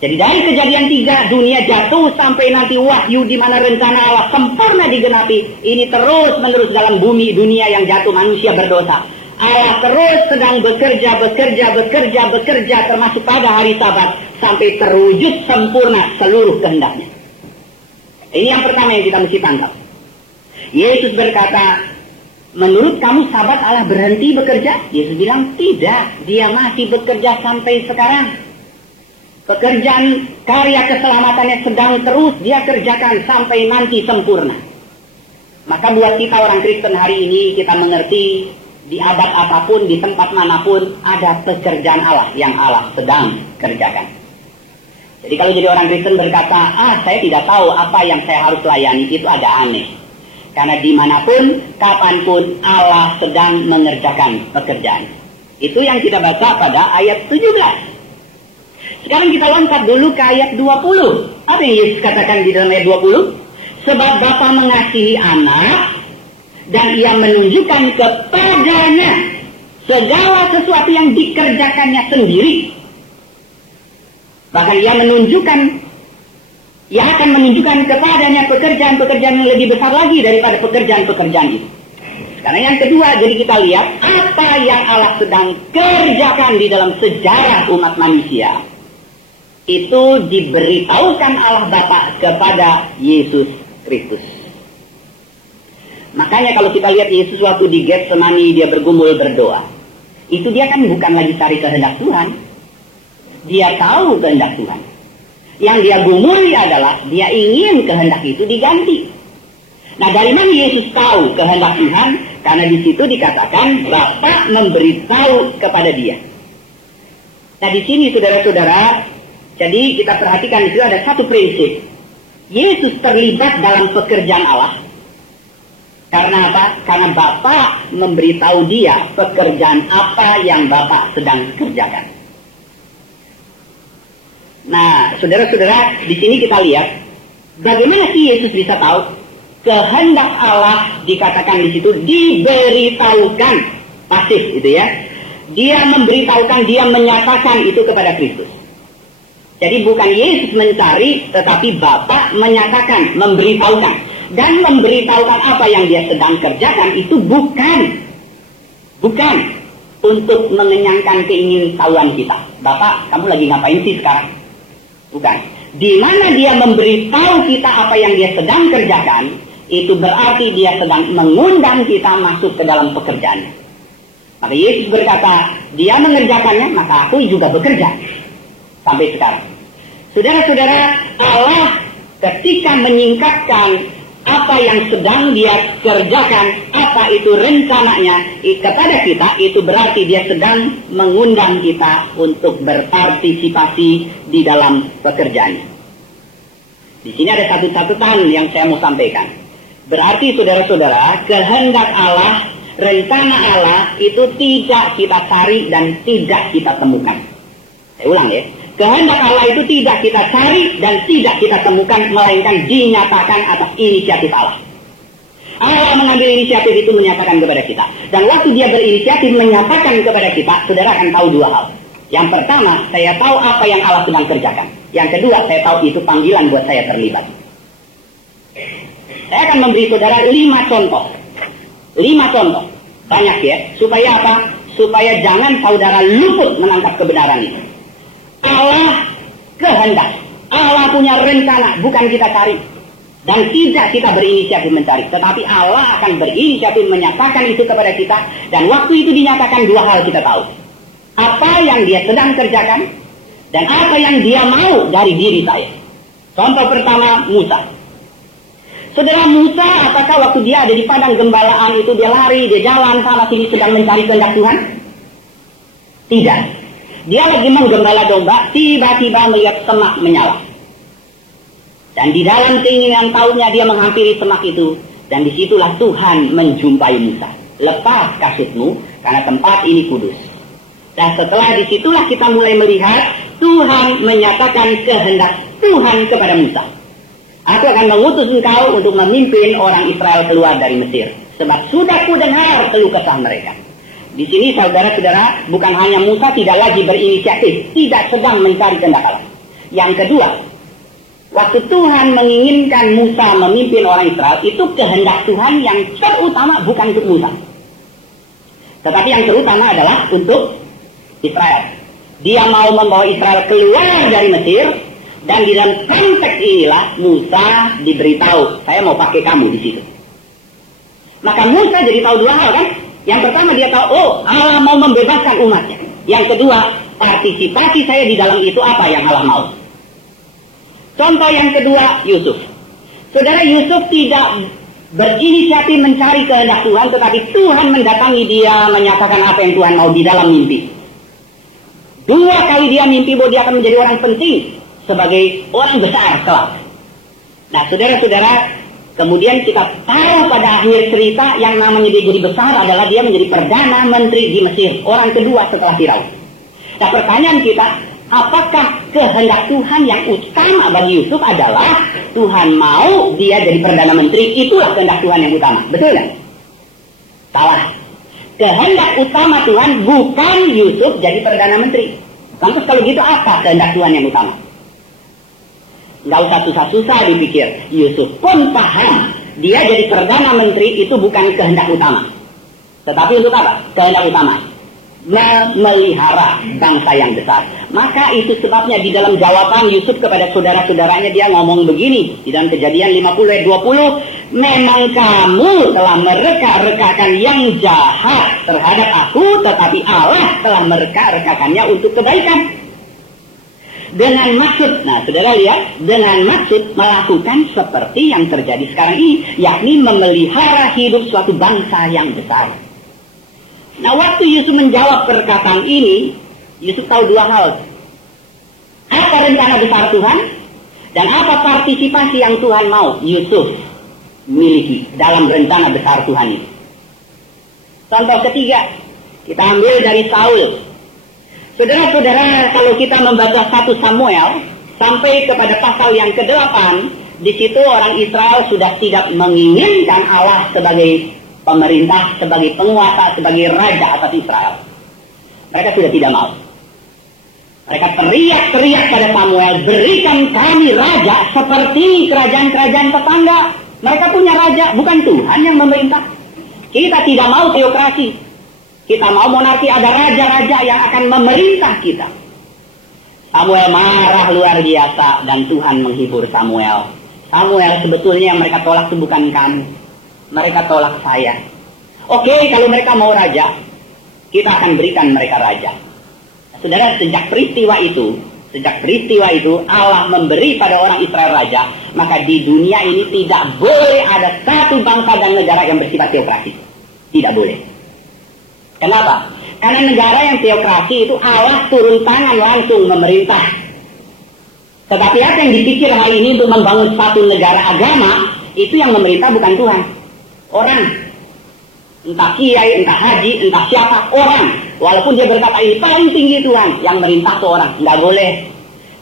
Jadi dari kejadian 3, dunia jatuh sampai nanti wahyu di mana rencana Allah sempurna digenapi. Ini terus menerus dalam bumi dunia yang jatuh, manusia berdosa. Allah terus sedang bekerja termasuk pada hari Sabat sampai terwujud sempurna seluruh kehendaknya. Ini yang pertama yang kita mesti tangkap. Yesus berkata, menurut kamu Sabat Allah berhenti bekerja? Yesus bilang tidak, dia masih bekerja sampai sekarang. Pekerjaan karya keselamatannya sedang terus dia kerjakan sampai nanti sempurna. Maka buat kita orang Kristen hari ini, kita mengerti di abad apapun, di tempat manapun ada pekerjaan Allah yang Allah sedang kerjakan. Jadi kalau jadi orang Kristen berkata, saya tidak tahu apa yang saya harus layani, itu agak aneh. Karena dimanapun, kapanpun Allah sedang mengerjakan pekerjaan. Itu yang kita baca pada ayat 17. Sekarang kita lompat dulu ke ayat 20. Apa yang Yesus katakan di dalam ayat 20? Sebab Bapa mengasihi anak dan ia menunjukkan kepadanya segala sesuatu yang dikerjakannya sendiri. Bahkan ia akan menunjukkan kepadanya pekerjaan-pekerjaan yang lebih besar lagi daripada pekerjaan-pekerjaan itu. Karena yang kedua, jadi kita lihat apa yang Allah sedang kerjakan di dalam sejarah umat manusia. Itu diberitahukan Allah Bapa kepada Yesus Kristus. Makanya kalau kita lihat Yesus waktu di Getsemani dia bergumul berdoa, itu dia kan bukan lagi cari kehendak Tuhan. Dia tahu kehendak Tuhan. Yang dia gumuli adalah dia ingin kehendak itu diganti. Nah, dari mana Yesus tahu kehendak Tuhan? Karena di situ dikatakan Bapa memberitahu kepada dia. Nah, di sini saudara-saudara, jadi kita perhatikan di situ ada satu prinsip. Yesus terlibat dalam pekerjaan Allah. Karena apa? Karena Bapa memberitahu dia pekerjaan apa yang Bapa sedang kerjakan. Nah, saudara-saudara, di sini kita lihat bagaimana sih Yesus bisa tahu kehendak Allah dikatakan di situ diberitahukan pasif itu ya. Dia memberitahukan, dia menyatakan itu kepada Kristus. Jadi bukan Yesus mencari, tetapi Bapa menyatakan, memberitahukan. Dan memberitahukan apa yang dia sedang kerjakan itu bukan untuk mengenyangkan keingintahuan kita. Bapak, kamu lagi ngapain sih sekarang? Bukan. Di mana dia memberitahu kita apa yang dia sedang kerjakan, itu berarti dia sedang mengundang kita masuk ke dalam pekerjaan. Maka Yesus berkata, dia mengerjakannya, maka aku juga bekerja. Sampai sekarang. Saudara-saudara, Allah ketika menyingkapkan apa yang sedang dia kerjakan, apa itu rencananya kepada kita, itu berarti dia sedang mengundang kita untuk berpartisipasi di dalam pekerjaannya. Di sini ada satu catatan yang saya mau sampaikan. Berarti saudara-saudara, kehendak Allah, rencana Allah itu tidak kita cari dan tidak kita temukan. Saya ulang ya. Kehendak Allah itu tidak kita cari dan tidak kita temukan, melainkan dinyatakan atas inisiatif Allah. Allah mengambil inisiatif itu menyatakan kepada kita. Dan waktu dia berinisiatif menyatakan kepada kita, saudara akan tahu dua hal. Yang pertama, saya tahu apa yang Allah sedang kerjakan. Yang kedua, saya tahu itu panggilan buat saya terlibat. Saya akan memberi saudara 5 contoh. 5 contoh. Banyak ya. Supaya apa? Supaya jangan saudara luput menangkap kebenaran itu. Allah kehendak. Allah punya rencana, bukan kita cari. Dan tidak kita berinisiatif mencari. Tetapi Allah akan berinisiatif menyatakan itu kepada kita. Dan waktu itu dinyatakan dua hal kita tahu. Apa yang dia sedang kerjakan. Dan apa yang dia mau dari diri saya. Contoh pertama, Musa. Saudara, Musa, apakah waktu dia ada di padang gembalaan itu dia lari, dia jalan sana sini sedang mencari kehendak Tuhan? Tidak. Dia lagi menggembala domba, tiba-tiba melihat semak menyala. Dan di dalam keinginan tahunya dia menghampiri semak itu. Dan disitulah Tuhan menjumpai Musa. Lepas kasutmu, karena tempat ini kudus. Dan setelah disitulah kita mulai melihat Tuhan menyatakan kehendak Tuhan kepada Musa. Aku akan mengutus engkau untuk memimpin orang Israel keluar dari Mesir. Sebab sudah kudengar keluh kesah mereka. Di sini saudara-saudara, bukan hanya Musa tidak lagi berinisiatif, tidak sedang mencari kehendak Allah. Yang kedua, waktu Tuhan menginginkan Musa memimpin orang Israel, itu kehendak Tuhan yang terutama bukan untuk Musa. Tetapi yang terutama adalah untuk Israel. Dia mau membawa Israel keluar dari Mesir, dan di dalam konteks inilah Musa diberitahu, saya mau pakai kamu di situ. Maka Musa jadi tahu dua hal kan? Yang pertama dia tahu, oh Allah mau membebaskan umatnya. Yang kedua, partisipasi saya di dalam itu apa yang Allah mau. Contoh yang kedua, Yusuf. Saudara, Yusuf tidak berinisiatif mencari kehendak Tuhan, tetapi Tuhan mendatangi dia, menyatakan apa yang Tuhan mau di dalam mimpi. 2 kali dia mimpi bahwa dia akan menjadi orang penting sebagai orang besar kelak. Nah, saudara-saudara, kemudian kita tahu pada akhir cerita yang namanya dia jadi besar adalah dia menjadi perdana menteri di Mesir, orang kedua setelah Firaun. Nah, pertanyaan kita, apakah kehendak Tuhan yang utama bagi Yusuf adalah Tuhan mau dia jadi perdana menteri? Itulah kehendak Tuhan yang utama, betul kan? Salah. Kehendak utama Tuhan bukan Yusuf jadi perdana menteri. Lantas kalau gitu apa kehendak Tuhan yang utama? Nggak usah susah-susah dipikir. Yusuf pun paham dia jadi perdana menteri itu bukan kehendak utama. Tetapi untuk apa? Kehendak utama memelihara bangsa yang besar. Maka itu sebabnya di dalam jawaban Yusuf kepada saudara-saudaranya dia ngomong begini. Di dalam Kejadian 50 ayat 20. Memang kamu telah mereka-rekakan yang jahat terhadap aku, tetapi Allah telah mereka-rekakannya untuk kebaikan. Dengan maksud, nah saudara lihat, dengan maksud melakukan seperti yang terjadi sekarang ini, yakni memelihara hidup suatu bangsa yang besar. Nah, waktu Yusuf menjawab perkataan ini, Yusuf tahu dua hal. Apa rencana besar Tuhan, dan apa partisipasi yang Tuhan mau Yusuf miliki dalam rencana besar Tuhan ini. Contoh ketiga, kita ambil dari Saul. Saudara-saudara, kalau kita membaca 1 Samuel sampai kepada pasal yang ke-8, di situ orang Israel sudah tidak menginginkan Allah sebagai pemerintah, sebagai penguasa, sebagai raja atas Israel. Mereka sudah tidak mau. Mereka teriak-teriak pada Samuel, berikan kami raja seperti kerajaan-kerajaan tetangga. Mereka punya raja, bukan Tuhan yang memerintah. Kita tidak mau teokrasi. Kita mau monarki, ada raja-raja yang akan memerintah kita. Samuel marah luar biasa dan Tuhan menghibur Samuel. Samuel, sebetulnya yang mereka tolak itu bukan kamu. Mereka tolak saya. Oke, kalau mereka mau raja, kita akan berikan mereka raja. Saudara, sejak peristiwa itu Allah memberi pada orang Israel raja, maka di dunia ini tidak boleh ada satu bangsa dan negara yang bersifat teokrasi. Tidak boleh. Kenapa? Karena negara yang teokrasi itu Allah turun tangan langsung memerintah. Tetapi apa yang dipikir hari ini untuk membangun satu negara agama, itu yang memerintah bukan Tuhan. Orang. Entah kiai, entah haji, entah siapa, orang. Walaupun dia berkata ini paling tinggi Tuhan, yang merintah itu orang. Nggak boleh.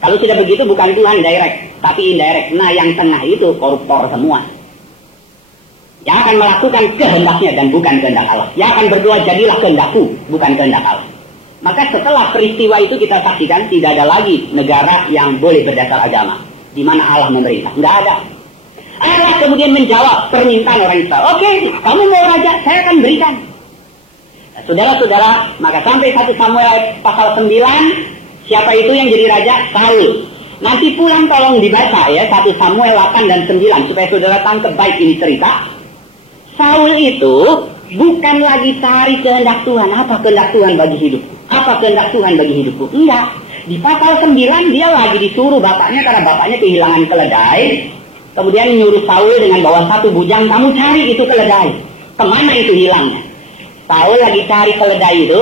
Kalau sudah begitu bukan Tuhan direct, tapi indirect. Nah, yang tengah itu koruptor semua. Yang akan melakukan kehendaknya dan bukan kehendak Allah. Yang akan berdoa, jadilah kehendakku, bukan kehendak Allah. Maka setelah peristiwa itu kita saksikan tidak ada lagi negara yang boleh berdasar agama, di mana Allah memerintah. Nggak ada. Allah kemudian menjawab permintaan orang Israel. Oke, kamu mau raja, saya akan berikan. Nah, saudara-saudara, maka sampai 1 Samuel pasal 9, siapa itu yang jadi raja? Saul. Nanti pulang tolong dibaca ya, 1 Samuel 8 dan 9, supaya saudara tangkap baik ini cerita. Saul itu bukan lagi cari kehendak Tuhan. Apa kehendak Tuhan bagi hidupku? Apa kehendak Tuhan bagi hidupku? Enggak. Di pasal 9 dia lagi disuruh bapaknya, karena bapaknya kehilangan keledai. Kemudian nyuruh Saul dengan bawa 1 bujang, kamu cari itu keledai. Kemana itu hilangnya? Saul lagi cari keledai itu.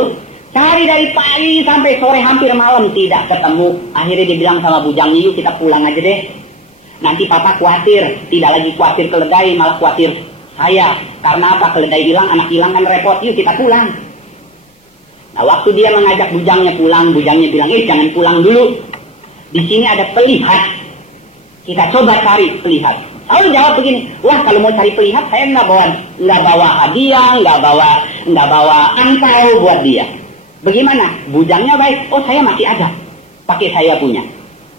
Cari dari pagi sampai sore hampir malam tidak ketemu. Akhirnya dia bilang sama bujangnya, yuk kita pulang aja deh. Nanti papa khawatir. Tidak lagi khawatir keledai, malah khawatir saya. Karena apa? Keledai hilang, anak hilang kan repot. Yuk kita pulang. Nah, waktu dia mengajak bujangnya pulang, bujangnya bilang, jangan pulang dulu. Di sini ada pelihat. Kita coba cari pelihat. Saul jawab begini, wah kalau mau cari pelihat saya nggak bawa hadiah, nggak bawa angpau buat dia. Bagaimana? Bujangnya baik. Oh, saya masih ada. Pakai saya punya.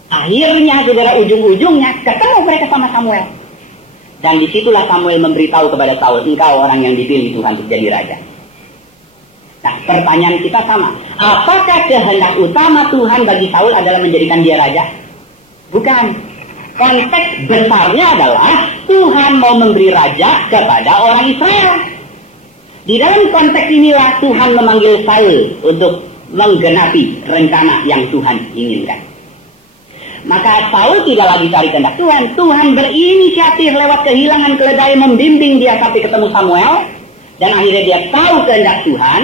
Akhirnya saudara, ujung-ujungnya ketemu mereka sama Samuel. Dan disitulah Samuel memberitahu kepada Saul, engkau orang yang dipilih Tuhan untuk jadi raja. Nah, pertanyaan kita sama. Apakah kehendak utama Tuhan bagi Saul adalah menjadikan dia raja? Bukan. Konteks besarnya adalah Tuhan mau memberi raja kepada orang Israel. Di dalam konteks inilah Tuhan memanggil Saul untuk menggenapi rencana yang Tuhan inginkan. Maka Saul tidak lagi cari kehendak Tuhan. Tuhan berinisiatif lewat kehilangan keledai membimbing dia sampai ketemu Samuel. Dan akhirnya dia tahu kehendak Tuhan.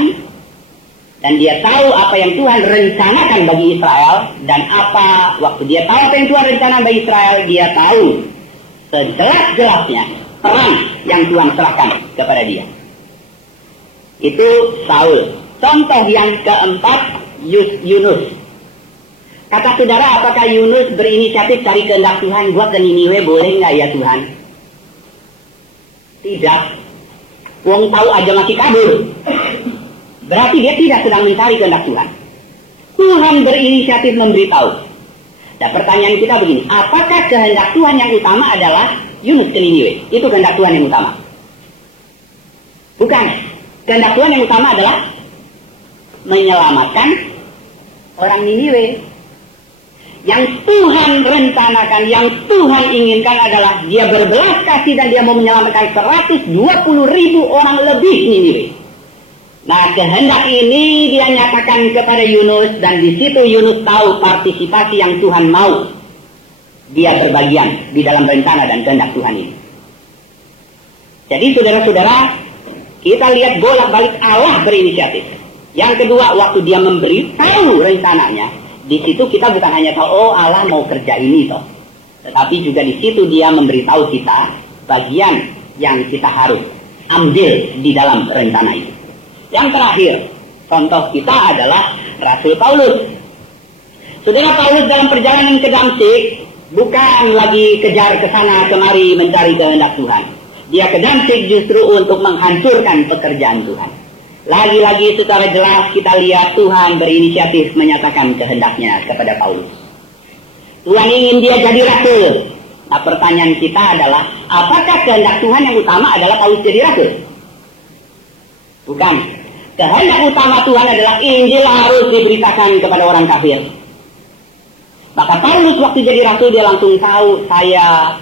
Dan dia tahu apa yang Tuhan rencanakan bagi Israel. Dan waktu dia tahu apa yang Tuhan rencanakan bagi Israel, dia tahu sejelas-jelasnya terang yang Tuhan serahkan kepada dia. Itu Saul. Contoh yang keempat, Yunus. Kata saudara, apakah Yunus berinisiatif cari kehendak Tuhan? Gua ke Niniwe boleh nggak ya Tuhan? Tidak. Wong tahu aja masih kabur. Berarti dia tidak sedang mencari kehendak Tuhan. Tuhan berinisiatif memberitahu. Dan pertanyaan kita begini, apakah kehendak Tuhan yang utama adalah Yunus ke Niniwe? Itu kehendak Tuhan yang utama? Bukan. Kehendak Tuhan yang utama adalah menyelamatkan orang Niniwe. Yang Tuhan rencanakan, yang Tuhan inginkan adalah dia berbelas kasih dan dia mau menyelamatkan 120.000 orang lebih Niniwe. Nah, kehendak ini dia nyatakan kepada Yunus, dan di situ Yunus tahu partisipasi yang Tuhan mau dia berbagian di dalam rencana dan kehendak Tuhan ini. Jadi saudara-saudara, kita lihat bolak-balik Allah berinisiatif. Yang kedua, waktu dia memberitahu rencananya, di situ kita bukan hanya tahu, oh Allah mau kerja ini toh. Tetapi juga di situ dia memberitahu kita bagian yang kita harus ambil di dalam rencana itu. Yang terakhir, contoh kita adalah Rasul Paulus. Saudara, Paulus dalam perjalanan ke Damsyik bukan lagi kejar ke sana kemari mencari kehendak Tuhan. Dia ke Damsyik justru untuk menghancurkan pekerjaan Tuhan. Lagi-lagi secara jelas kita lihat Tuhan berinisiatif menyatakan kehendaknya kepada Paulus. Tuhan ingin dia jadi rasul. Nah, pertanyaan kita adalah, apakah kehendak Tuhan yang utama adalah Paulus jadi rasul? Bukan. Kehendak utama Tuhan adalah Injil harus diberitakan kepada orang kafir. Maka Paulus waktu jadi rasul dia langsung tahu, saya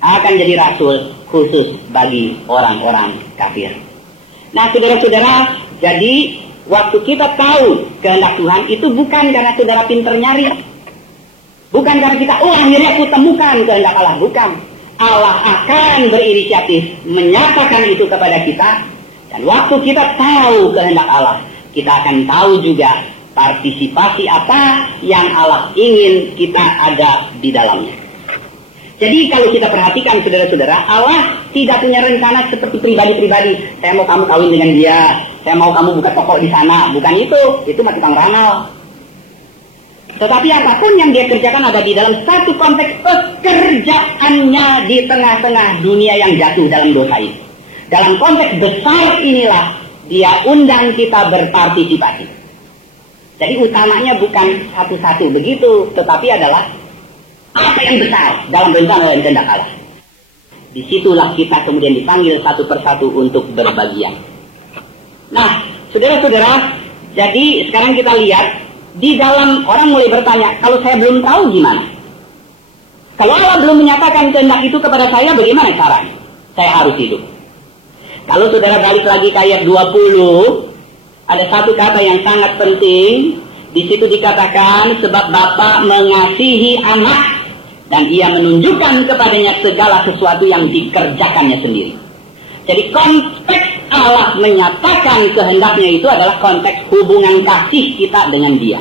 akan jadi rasul khusus bagi orang-orang kafir. Nah, saudara-saudara, jadi waktu kita tahu kehendak Tuhan itu bukan karena saudara pinter nyari. Bukan karena kita, akhirnya aku temukan kehendak Allah. Bukan. Allah akan berinisiatif menyatakan itu kepada kita. Dan waktu kita tahu kehendak Allah, kita akan tahu juga partisipasi apa yang Allah ingin kita ada di dalamnya. Jadi kalau kita perhatikan saudara-saudara, Allah tidak punya rencana seperti pribadi-pribadi. Saya mau kamu kawin dengan dia, saya mau kamu buka toko di sana. Bukan itu mah tukang ramal. Tetapi apapun yang dia kerjakan ada di dalam satu konteks pekerjaannya di tengah-tengah dunia yang jatuh dalam dosa ini. Dalam konteks besar inilah dia undang kita berpartisipasi. Jadi utamanya bukan satu-satu begitu, tetapi adalah apa yang besar dalam rencana dan kehendak Allah. Disitulah kita kemudian dipanggil satu persatu untuk berbagian. Nah, saudara-saudara, jadi sekarang kita lihat di dalam orang mulai bertanya, kalau saya belum tahu gimana? Kalau Allah belum menyatakan kehendak itu kepada saya, bagaimana caranya? Saya harus hidup. Kalau saudara balik lagi ke ayat 20, ada satu kata yang sangat penting. Di situ dikatakan, sebab Bapa mengasihi anak dan ia menunjukkan kepadanya segala sesuatu yang dikerjakannya sendiri. Jadi konteks Allah menyatakan kehendaknya itu adalah konteks hubungan kasih kita dengan dia.